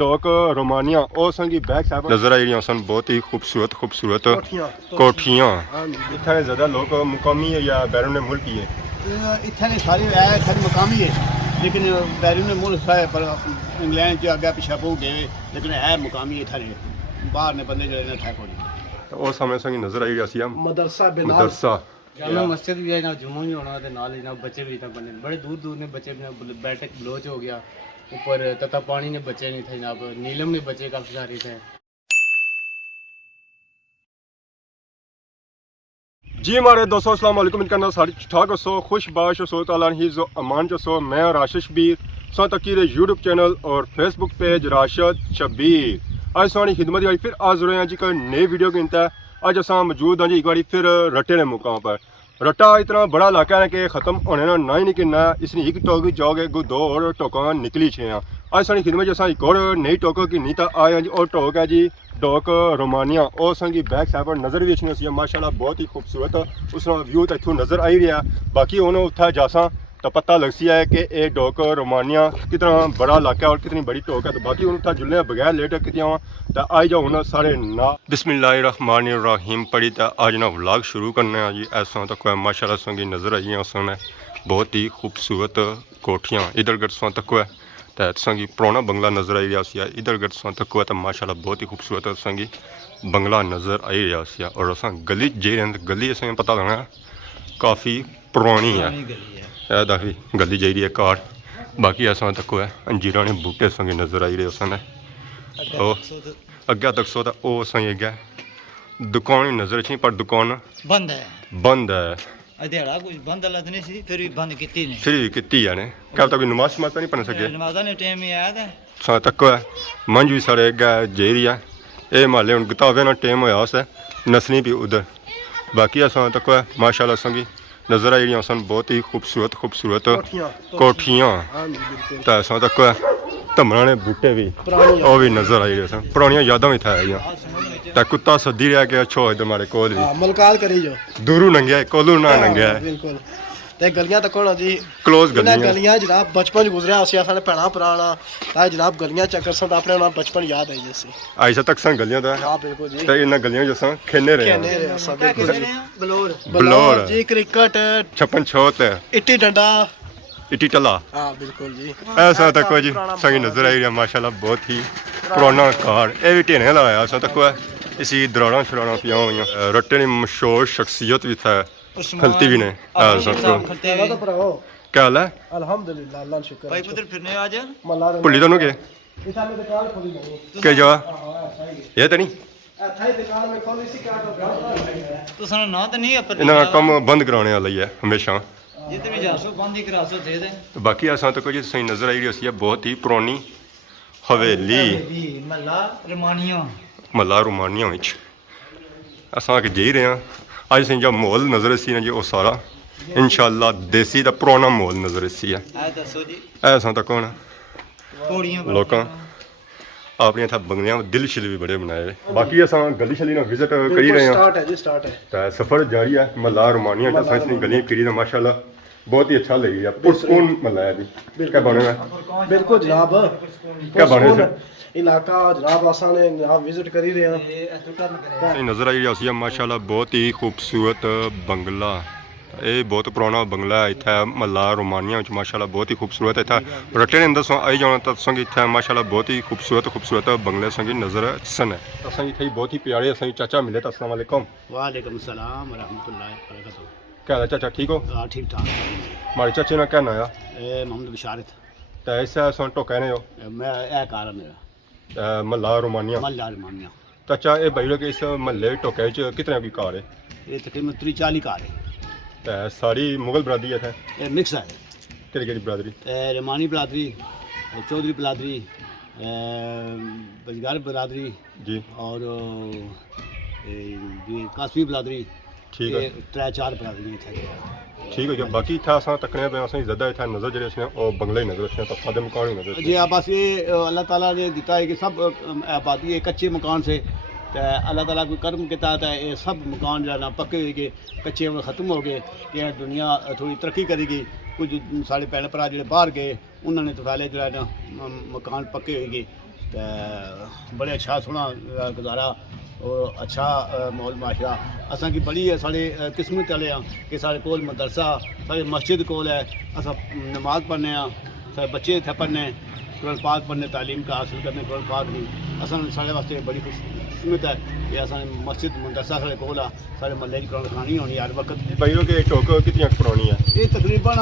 Dock Romania और संगी back side नजर आई रही सन बहुत ही खूबसूरत खूबसूरत कोठियां। इतने ज़्यादा लोग मुकामी है या बैरून मुल्क ही है? इतने सारे खाली मुकामी है, लेकिन बैरून मुल्क है पर इंग्लैंड जो अगर पिछा बहुत गए, लेकिन है मुकामी इतने बाहर ने बंदे जो थे कोई। तो उस समय संगी नजर आई रही मदरसा जामा मस्जिद भी है ना, जुम्मा भी होना है नाल ही ना, बच्चे भी तक बने बड़े दूर दूर ने बच्चे ने बैठक ब्लोच हो गया ऊपर, तथा पानी ने बच्चे नहीं थे जनाब, नीलम में बच्चे काफी सारे थे। जी हमारे दोस्तों अस्सलाम वालेकुम, इनका नाम सारी ठाक सो खुश बाश सो ताला ही जो अमान जो सो मैं राशिद शबीर सो तकीर यूट्यूब चैनल और फेसबुक पेज राशिद शबीर। आज सोनी खिदमत आई फिर आज रहे हैं जी का नई वीडियो के इंतहा। आज असा मौजूद हाँ जी एक बार फिर रट्टे ने मुकाम पर। रट्टा इतना बड़ा इलाका है कि ख़त्म होने ना ही नहीं किन्ना, इसने एक टोक भी जाओगे गो दो और टोका निकली छे हैं। आज सारी खिदमत जैसा एक और नई टोक की नीता आए हैं जी, और टोक है जी डॉक रोमानिया और संगी बैक साइड पर नज़र भी अच्छी है माशाल्लाह बहुत ही खूबसूरत उसका व्यू तो इतों नज़र आई रहा। बाकी उन्होंने उत्था जासा तो पता लग सी है कि ये डॉक रोमानिया कितना बड़ा इलाका है और कितनी बड़ी टोक है। तो बाकी उन्होंने जुलने बगैर लेट कितने तो आई जाओ उन्होंने सारे ना बिस्मिल्लाहिर्रहमानिर्रहीम पढ़ी तो आज ना व्लॉग शुरू करने हैं जी। ऐसा तक है माशाल्लाह संगी नज़र आई है उसने बहुत ही खूबसूरत कोठियाँ इधर गरसा तक है तो संगी पुराना बंगला नज़र आई रहा है। इधर गरसा तक है तो माशाल्लाह बहुत ही खूबसूरत संगी बंगला नज़र आई रहा है। और असा गली जे गली असें पता लगना काफ़ी पुरानी है, दाखी गली जा रही है कार। बाकी ऐसा तक है अंजीरा ने बूटे संगे नज़र आई रहे उसने अग्गे तक सो तो सही अग्गे दुकान ही नज़र अच्छी पर दुकान बंद है अधेड़ा कुछ बंद नहीं सी, फिर भी बंद की ने फिर की है ने क्या तक नमाज शमाज नहीं पढ़ सके नमाज़ा ने टाइम ही आया था सा तक है मंज भी सारे अग्गे जे रही है ये माले हूँ गतावे ना टाइम होया उस नसनी भी उधर। बाकी ऐसा तक है माशाल्लाह संगी नज़र आई रही सन बहुत ही खूबसूरत खूबसूरत कोठियाँ तो ऐसा तक है धमना ने बूटे भी वो भी नज़र आई रहे सन पुरानिया यादां भी था तो कुत्ता सदी रहा कि अच्छो इधर हमारे कोल मुलाकात करी जो दूरू नंगे कोलू ना नंगे बिल्कुल ते गलियां तक होना जी क्लोज गलियां जनाब बचपन गुजरिया असी साढ़े भैन भराना जनाब गलियां चक्कर सन अपने ना बचपन याद आई जैसे ऐसा तक सन गलियां दा हां बिल्कुल जी ते इन गलियां जैसा खेलने रहे बलोर जी क्रिकेट छप्पन छोत इट्टी डंडा इटी टला हां बिल्कुल जी ऐसा तक जी सही नज़र आई रहा माशाल्लाह बहुत ही पुराना कार ये भी टेने लाया ऐसा तक है इसी दराड़ा छुड़ाना पिया हुई रट्टे ने मशहूर शख्सियत भी था खलती भी ने क्या हाल है अल्हम्दुलिल्लाह अल्लाह शुक्र भाई पुत्र फिरने आज पुली दोनों के क्या जवा ये तो नहीं तो सारा ना तो नहीं है इन्होंने कम बंद कराने वाला ही है हमेशा जितने भी जासो बंद ही करा सो दे दे। तो बाकी ऐसा तो कुछ सही नज़र आई रही है बहुत ही पुरानी हवेली महला रोमानिया असा के जी रहे हैं अज सही जो माहौल नज़र सी ना जी वो सारा इंशाल्लाह देसी का पुराना माहौल नज़र सी है। ऐसा तक होना लोग अपने इतना बंगलियां दिल शिल भी बड़े बनाए। बाकी असा गली शली ना विजिट करी रहे हैं सफ़र जारी है महला रोमानिया गलियां फिरी तो माशाल्लाह बहुत ही अच्छा लगी है पुरसकून महला है जी। क्या बने हुए बिल्कुल जनाब क्या बने से इलाका जनाब आसाने जनाब विजिट करी रहे हैं नज़र आई रही है माशाल्लाह बहुत ही खूबसूरत बंगला। ये बहुत पुराना बंगला है इतना महला रोमानिया माशाल्लाह बहुत ही खूबसूरत है। इतना रट्टे ने अंदर सो आई जाना तो संगी इतना माशाल्लाह बहुत ही खूबसूरत खूबसूरत बंगले संगी नज़र सन है। असा इतने बहुत ही प्यारे असा चाचा मिले तो अस्सलाम वालेकुम। वालेकुम सलाम रहमतुल्लाहि व बरकातहू। क्या हाल है चाचा ठीक हो? हाँ ठीक ठाक। हमारे चाचे ने क्या नाया मोहम्मद बिशारत तो ऐसा सो कहने हो मैं ए कार है मेरा महला रोमानिया चाचा ये भाई के इस महल्ले टोके कितने की कार है? ये तकरीबन 30-40 कार है तो सारी मुगल बरादरी है ये मिक्स है केड़ी केड़ी बरादरी रहमानी बरादरी चौधरी बरादरी बजगार बरादरी जी और कासमी बरादरी ठीक है 3-4 बरादरी ठीक है। बाकी था असा तकने पे असा ज़्यादा इतना नज़र जेडे असने और बंगले नज़र असने तो सादे मकान ही नज़र जी। बस ये अल्लाह ताला ने दिता है कि सब आबादी है कच्चे मकान से तो अल्लाह ताला कोई कर्म किया है ये सब मकान जो ना पक्के हो गए कच्चे में ख़त्म हो गए कि दुनिया थोड़ी तरक्की करेगी। कुछ साढ़े भैन भरा जो बाहर गए उन्होंने तो पहले जो है ना मकान पक्के हो गए बड़े अच्छा सोहना गुजारा और अच्छा माहौल माशरा असां की बड़ी है साढ़े किस्मत वाले हाँ कि साढ़े कोल मदरसा साढ़े मस्जिद कोल है असां नमाज पढ़ने साढ़े बच्चे इत्थै पढ़ने कुरान पाक पढ़ने तालीम का हासिल करने कुरान पाक दी असां साढ़े वास्ते बड़ी खुशकिस्मत है कि असां मस्जिद मदरसा साढ़े कोल आ साढ़े महल्ले च कुरान खानी होनी हर वक्त। भाइयों के टोक कितनी पुरानी है? ये तकरीबन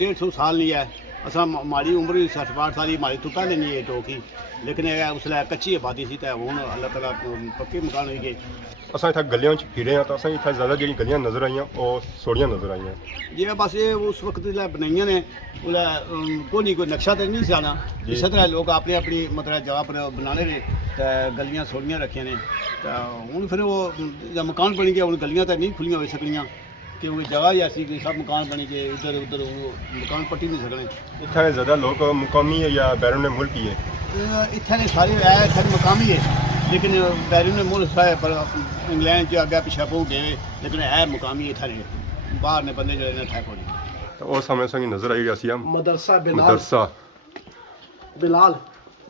150 साल नहीं है असा हमारी उम्र भी 60-62 साल ही हमारी तो पहले नहीं है टोकी लेकिन उसलै कच्ची आबादी सी तो हूँ अल्लाह ताला पक्के मकान हो गए। असां इत्थै गलियां च फिरे हैं तो असां इत्थै ज़्यादा जेह्ड़ी गलियां नज़र आइयां ओह् सोड़ियां नज़र आइयां। ये बस ये उस वक्त जिसलै बनाइयां ने उसलै कोई नक्शा तो नहीं जाना इस तरह लोग अपनी अपनी मतलब जगह पर बनाने ने तो गलियां सोड़ियां रखियां ने तो हूँ फिर वो जब मकान बनी गया हूँ गलियां तो नहीं खुलियां हो सकनियां क्योंकि जगह ही ऐसी कि सब मकान बनी गए इधर उधर मकान पट्टी नहीं सकने। इत्थै ज़्यादा लोग मुकामी है या बैरून मुल्क ही है? इत्थै ने सारे है खाली मकामी है लेकिन बैरून मुल्क है पर इंग्लैंड च अग्गें पिछे पौ गए लेकिन है मुकामी इत्थै ने बाहर ने बंदे जेह्ड़े ने इत्थै कोई। तो उस समय संगी नज़र आई रही मदरसा मदरसा बिलाल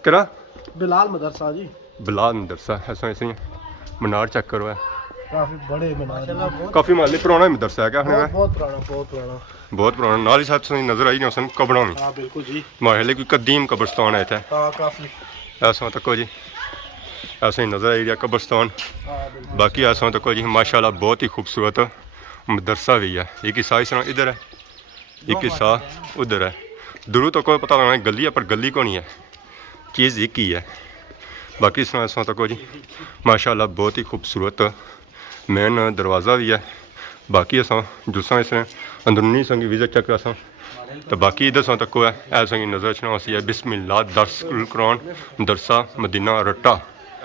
केड़ा बिलाल मदरसा जी बिलाल मदरसा ऐसा ऐसे मीनार चेक करो है काफी बड़े मीनार काफ़ी माली पुराना मदरसा है क्या आखने में? बहुत पुराना नाल ही साथ नज़र आई नहीं कब्रां भी हाँ बिल्कुल जी माहौल कोई कदीम कब्रस्तान है इत्थै हाँ काफी ऐसा तको जी ऐसा ही नज़र आई रहा कब्रस्तान। हाँ बाकी ऐसा तको जी माशाल्लाह बहुत ही खूबसूरत मदरसा भी है। एक हिस्सा इस तरह इधर है एक हिस्सा उधर है दूरों तो कोई पता लगना गली है पर गली को नहीं है चीज़ एक ही है। बाकी इस तरह ऐसा तको जी माशाल्लाह बहुत ही खूबसूरत मेन दरवाज़ा भी है। बाकी अस जुसा इस अंदरूनी संगी विजिट चेक कर तो बाकी इधर सौ तक है ऐसा नज़र रखना है बिस्मिल्लाह दारुल कुरान मदरसा मदीना रट्टा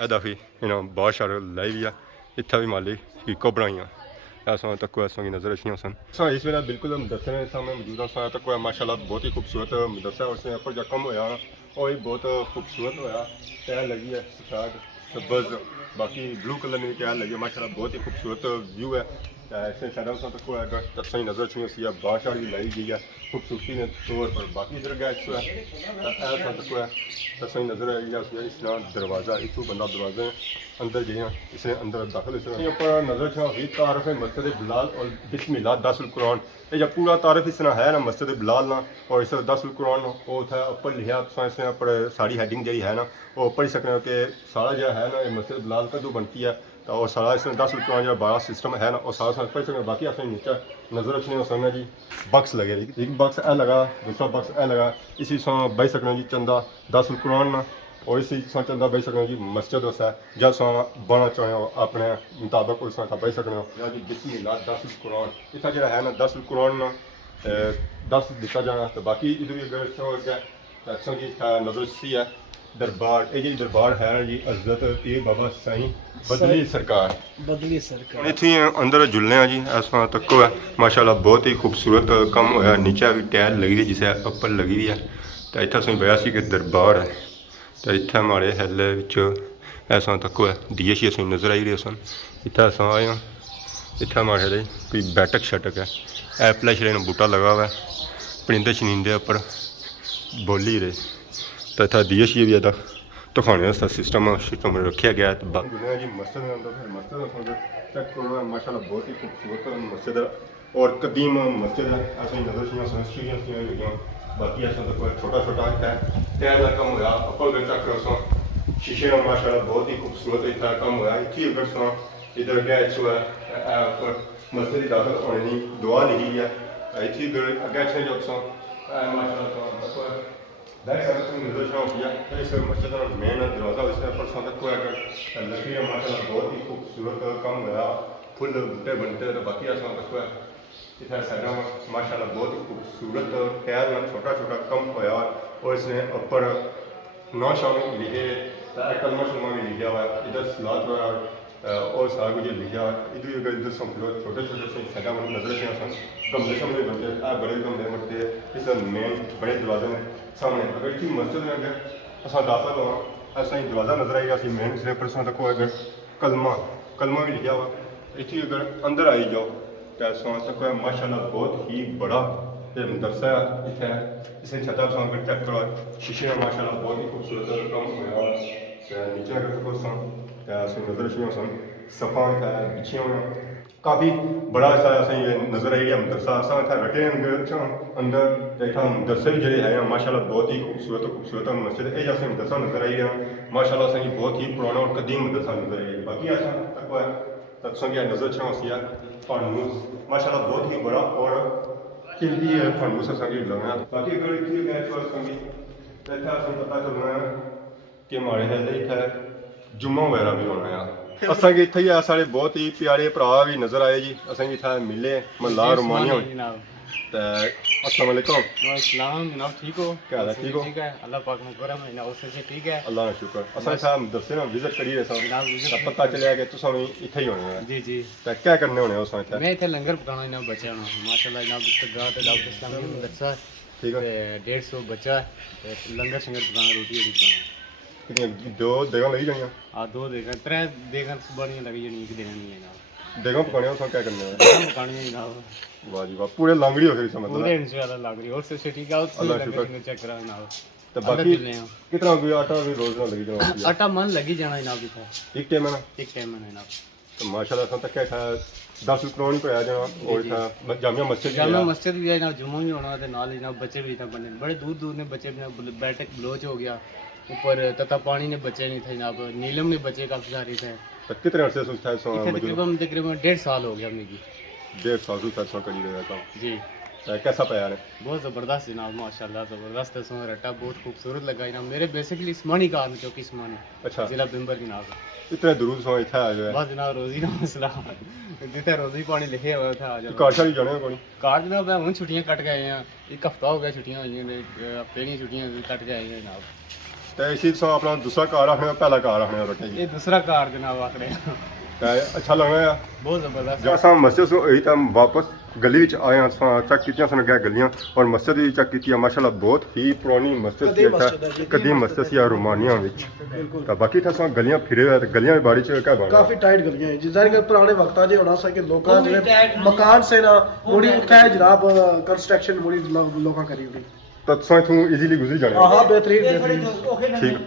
एदा भी इन्हें बहुत सारे लाई भी है इतना भी माली इको बनाइया ऐसा तक ऐसा नज़र रखियाँ सन। इस वे बिल्कुल मदरसे के सामने मौजूद है तक माशाल्लाह बहुत ही खूबसूरत मदरसा उसने ऊपर जो कम होया वो भी बहुत खूबसूरत होया तय लगी है शायद सब्ज़ बाकी ब्लू कलर में क्या लगी माशाल्लाह बहुत ही खूबसूरत व्यू है। ऐसे शहरों से तक तब सही नज़र अच्छी होती है बादशाह भी लाई गई है खूबसूरती के तौर पर। बाकी इधर गया ऐसा तक तब सही नज़र आई है इस दरवाज़ा इतों बंदा दरवाजे अंदर जो इसने अंदर दाखिल ऊपर नज़र हुई तारफ है मस्जिद बिलाल और बिस्मिल्लाह दारुल कुरान ये जब पूरा तारफ इस तरह है ना मस्जिद बिलाल ना और इस दारुल कुरान वो ऊपर लिखा इसने ऊपर साड़ी हेडिंग जी है ना वो पढ़ सकते हो कि सारा जो है ना ये मस्जिद बिलाल का जो बनती है तो और सारा इसमें दारुल कुरान जो बड़ा सिस्टम है ना और सारा पढ़ सकते बाकी अपने नीचे नज़र रखने को समझना जी बक्स लगे एक बक्स ए लगा दूसरा बक्स ए लगा इसी से बह सकना जी चंदा दारुल कुरान ना और इसी से चंदा बह सकना जी मस्जिद उस है जब सो बना चाहे हो अपने मुताबिक उस बह सकते हो जी बिस्मिल्लाह दारुल कुरान इतना जो है ना दारुल कुरान ना 10 दिता जाना तो बाकी इधर भी अगर जी नज़र सी है दरबार ये जी दरबार है जी हज़रत पीर बाबा साईं बदली सरकार इतनी अंदर जुलने जी ऐसा तक है माशाल्लाह बहुत ही खूबसूरत कम होया नीचे भी टाइल लगी हुई जिसे ऊपर लगी हुई है तो इतना असं बया कि दरबार है तो इतना हमारे हैले ऐसा तक है दिए शी असं नज़र आई रही सन इतना अस आए हैं इतना हमारे हैले कोई बैठक शटक है एप्पल शरे बूटा लगा हुआ है परिंदे शनिंदे उपर बोली रहे तो इतना दिए शी भी अदा तो खाने का सिस्टम रखा गया है। जी मस्जिद माशाल्लाह बहुत ही खूबसूरत मस्जिद है और कदीम मस्जिद है ऐसे नज़र बाकी ऐसा तो छोटा छोटा है टाइल का कम होया ऊपर चक शीशे का माशाल्लाह बहुत ही खूबसूरत इतना कम होया इतनी अगर इधर गया मस्जिद दाखिल होने की दुआ लिखी है इतनी अगर जो इस मस्जिद का मेन दरवाज़ा इसने परसों तक लकड़ी माशाल्लाह बहुत ही खूबसूरत कम होया फुल बूटे बनते तो बाकी ऐसा तक इतना साइड माशाल्लाह बहुत ही खूबसूरत टायर में छोटा छोटा कम होया और इसने ऊपर 9 शामिल लिखे कलमा शलमा भी लिखा हुआ है इधर सलाद और सारा कुछ लिखा हुआ है इधर अगर इधर समझो छोटे छोटे साइड में नजर गमले शमले बनते हैं बड़े गमले बनते हैं इस मेन बड़े दरवाजे में सामने अगर इतनी मस्जिद में अगर असा दाखिल हुआ ऐसा ही दरवाज़ा नजर आएगा कि मेन से परसों तक अगर कलमा भी लिखा हुआ इतनी अगर अंदर आई जाओ तो ऐसा तक माशाल्लाह बहुत ही बड़ा ये मदरसा इतने इसे छता सा चेक करो शीशे माशाल्लाह बहुत ही खूबसूरत काम हुआ नीचे अगर तो सन नजर सन सफ़ा बिछियाँ हुई काफ़ी बड़ा सा ये नज़र आई मदरसा असा रटे अंदर इतना मदरसे भी जोड़े है माशाल्लाह बहुत ही खूबसूरत मस्जिद ये जैसे मदरसा नजर आई माशाल्लाह असें बहुत ही पुराना और कदीम मदरसा नजर आई बाकी ऐसा तक तत्सों की नजर छा फानूस माशाल्लाह बहुत ही बड़ा और कीमती है फानूस असें लगा बाकी अगर इतनी गए तो असें पता चलना है कि हमारे इतने जुम्मा वगैरह भी होना है असें इत्थे ही साढ़े बहुत ही प्यारे भरा भी नजर आए जी असें इत्थे मिले महला रमानिया अस्सलाम वालेकुम वालेकुम जनाब ठीक हो क्या हाल है ठीक हो अल्लाह पाक ने करम है ना उससे ठीक है अल्लाह का शुक्र असें इत्थे दस्से ना विजिट करी रहे जनाब सन पता चलिया कि तुसां भी इत्थे ही होने जी जी क्या करने होने उस इत्थे मैं इत्थे लंगर पकाना इना बच्चा ना माशाल्लाह जनाब इस्तगाह ते दाऊद इस्लामी मदरसा ठीक है 150 बच्चा लंगर संगर पकाना रोटी पकाना कितनी दो देगा लगी जानियां हां दो देगा त्रै देगा बड़ियां लगी जानी एक देना नहीं है जनाब देगा पकाने उस क्या करने है पकानी है जनाब वाह जी वाह पूरे लांगड़ी हो गई समझ लो पूरे इंशाल्लाह लग रही और से ठीक है उससे लंगर चेक करा जनाब तो बाकी कितना कोई आटा भी रोज ना लगी जाना आटा मन लगी जाना जनाब इतना एक टाइम है ना एक टाइम है जनाब तो माशाल्लाह सन तक क्या 10 करोड़ ही पाया जाना और जामिया मस्जिद भी है ना जुम्मा भी होना ते नाल जनाब बच्चे भी इतना बने बड़े दूर दूर ने बच्चे बैठक बलोच हो गया ऊपर तता पानी ने बच्चे नहीं थे जनाब नीलम में बच्चे काफी सारे थे तो कितने अरसे से तकरीबन 1.5 साल हो गया हमने की 1.5 साल से पैसा करी रहा था जी कैसा पाया है बहुत ज़बरदस्त जनाब माशाल्लाह ज़बरदस्त है रट्टा बहुत खूबसूरत लगा जनाब मेरे बेसिकली स्मानी कार में चौकी स्मानी अच्छा जिला बिंबर जनाब इतने दूर से इतना आ जाए बस जनाब रोजी का मसला जितना रोजी पानी लिखे हुआ था आ जाओ कार शाली जाने कोनी कार जनाब मैं हूँ छुट्टियाँ कट गए हैं एक हफ्ता हो गया छुट्टियाँ हुई हफ्ते नहीं छुट्टियाँ कट गए हैं जनाब तो इसी सो अपना दूसरा कार रखने पहला कार रखने रखे ये दूसरा कार जनाब आखिर अच्छा लगा है बहुत ज़बरदस्त जब अस मस्जिद से यही तो वापस गली विच आए चेक की सन गलियां और मस्जिद भी चेक की माशाल्लाह बहुत ही पुरानी मस्जिद सी कदीम मस्जिद सी रोमानिया विच तो बाकी था गलियां फिरे हुए गलियां भी बाड़ी च क्या बना काफी टाइट गलियां हैं जिस के पुराने वक्ता जे होना सा कि लोका जे मकान से ना मुड़ी उठा है जनाब कंस्ट्रक्शन मुड़ी लोका करी हुई तो तू इजीली गुजरी जाने हां बेहतरीन ठीक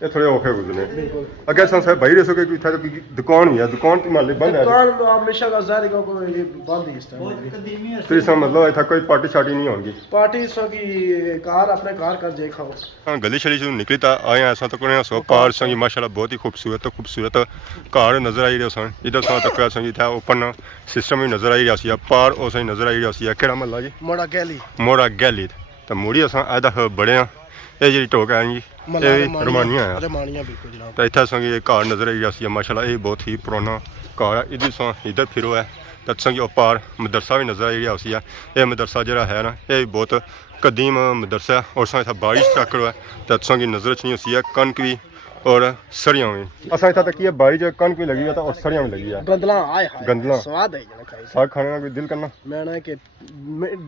ये थोड़े औखे गुजरने अगर साहब भाई रसो कि था दुकान ही है दुकान तो माले बंद है दुकान हमेशा का ज़ाहिर को कोई बंद ही इस टाइम तो इसका मतलब इतना कोई पार्टी शार्टी नहीं होगी पार्टी सो की कार अपने कार कर जे खाओ हां गली शली से निकली था आए ऐसा तो कोने सो पार संगी माशाल्लाह बहुत ही खूबसूरत कार नजर आई रही सन इधर सा तक संगी था ओपन सिस्टम भी नजर आई रही पार और सही नजर आई रही केड़ा महल्ला जी मोड़ा गैली तो मुड़ी असा आदा बड़े ये जी टोक है जी रमानिया है तो इतना संगी कार नजर आई रही माशाल्लाह ये बहुत ही पुराना कार है इधर सा इधर फिरो है तो संगी पार मदरसा भी नजर आई रही है ये मदरसा जरा है ना ये बहुत कदीम मदरसा है और इतना बारिश चक्र है तो संगी नजर च नहीं है कनक भी और सरियां भी असा इतना तक ये बारिश कनक भी लगी है और सरियां भी लगी है गंदला स्वाद है साग खाने का कोई दिल करना मैं ना कि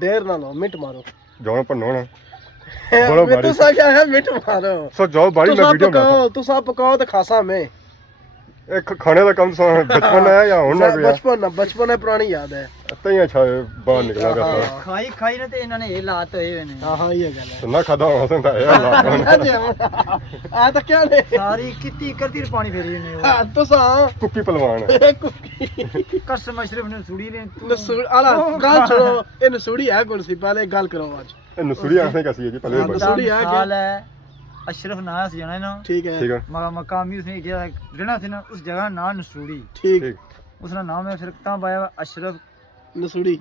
देर ना लो मिनट मारो जाओ पर नोना बोलो बारिश तो सा क्या है मिनट मारो सो जाओ बारिश में वीडियो बनाओ तो सब पकाओ तो खासा में एक खाने का कम बचपन है या होना बचपन है पुरानी याद है तई अच्छा बाहर निकला गया खाई ना ते इन्होंने ये लात होए ने हां ये गल है तो ना खादा हो सकता है यार आ तो क्या ले सारी कितनी करती पानी फेरी ने तो सा कुकी पहलवान कसम अशरफ ने सुड़ी ने आला गल छोड़ो इन सुड़ी है कौन सी पहले गल करो आज नसुड़ी आंखें कैसी है जी पहले नसुड़ी है क्या अशरफ नाम से जाना है ना ठीक है मकामी उसने रहना थे ना उस जगह नाम नसुड़ी ठीक उसका नाम है फिर कहां पाया अशरफ नसुड़ी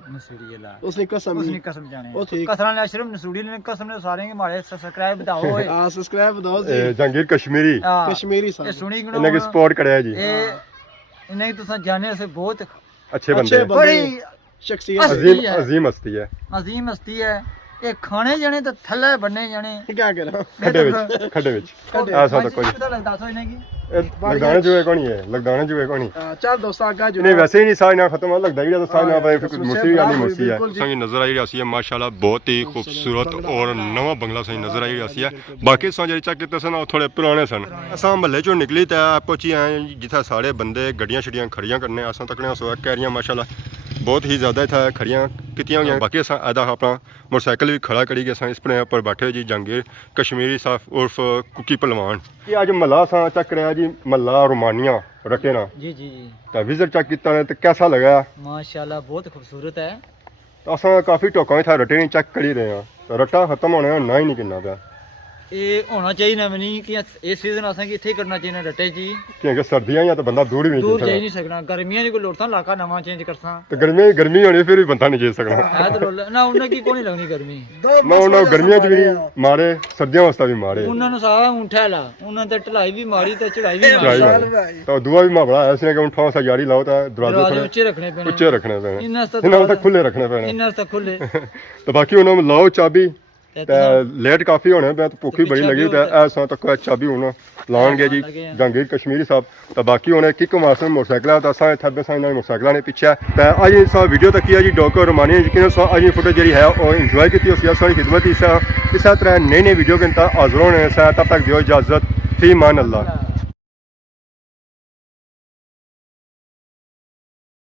ला उसने कसम जाने कसम ने अशरफ नसुड़ी ने कसम ने सारे के हमारे सब्सक्राइब बताओ हां सब्सक्राइब बताओ जी जहांगीर कश्मीरी सा सुनी इन्हें सपोर्ट करया जी इन्हें तो जाने से बहुत अच्छे बंदे बड़ी शख्सियत अजीम हस्ती है ये खाने जाने तो थल्ले बनने जाने क्या करा खड्डे विच ऐसा तो कोई लगदा सो इन्हें की लगदाने जो है कोनी है लगदाने जो है कोनी चल दोस्त आगा जो नहीं वैसे ही नहीं साइना खत्म हो लगदा ही तो साइना भाई मुसी या नहीं मुसी है संगी नजर आई रही है माशाल्लाह बहुत ही खूबसूरत और नवा बंगला सही नजर आई रही है बाकी सो जरी चेक किते सन थोड़े पुराने सन असा महल्ले चो निकली ते पहुंची आए जिथे सारे बंदे गड्डियां छड़ियां खड़ियां करने असा तकने सो कैरियां माशाल्लाह बहुत ही ज़्यादा इतना खड़ियाँ कीतियां हुई। बाकी अस अदा अपना मोटरसाइकिल भी खड़ा करी गए इस पर बैठे जी जहांगीर कश्मीरी साहब उर्फ कुकी पहलवान। ये अज महला अस चेक रहे जी महला रोमानिया रटे ना जी जी जी तो विजिट चेक किया तो कैसा लगा? माशाल्लाह बहुत खूबसूरत है। तो अस काफ़ी टोका इतना रटे नहीं चेक करी रहे हैं तो रटा खत्म होने का ना ही नहीं किन्ना पाया। ये होना चाहिए ना नहीं कि इस सीजन असें कि इत्थे करना चाहिए रटे जी क्योंकि सर्दियां या तो बंदा दूर भी दूर नहीं जा जा नहीं सकना। गर्मियां कोई लोड़ता इलाका नवा चेंज करसा तो गर्मी होनी फिर भी बंदा नहीं जा सकना है तो ना उन्हें की कोनी लगनी गर्मी ना उन्हें गर्मियों च भी मारे सर्दियों वास्ते भी मारे उन्होंने सारा ऊँठा ला उन्होंने तो ढलाई भी मारी तो चढ़ाई भी मारी तो दुआ भी मामला है इसने कि उठा सा जारी लाओ तो दरवाजे ऊंचे रखने पैने ऊंचे रखने पैने इन्हें इन्हें तक खुले रखने पैने इन्हें तक खुले तो बाकी उन्होंने लाओ चाबी लेट काफ़ी होने पे तो भुखी बड़ी लगी तो ऐसा तक चाबी हूँ लान गए जी जहांगीर कश्मीरी साहब तो बाकी उन्हें किक मारसन मोटरसाइकिल तो असा इतना बस मोटरसाइकिल ने पिछे तो अज इस वीडियो तक की है जी डॉक्टर रमानिया यकीन अज फुटेज जी है और इंजॉय की सारी खिदमत इस तरह नई वीडियो के हाजिर होने तब तक दियो इजाज़त फी मान अल्लाह।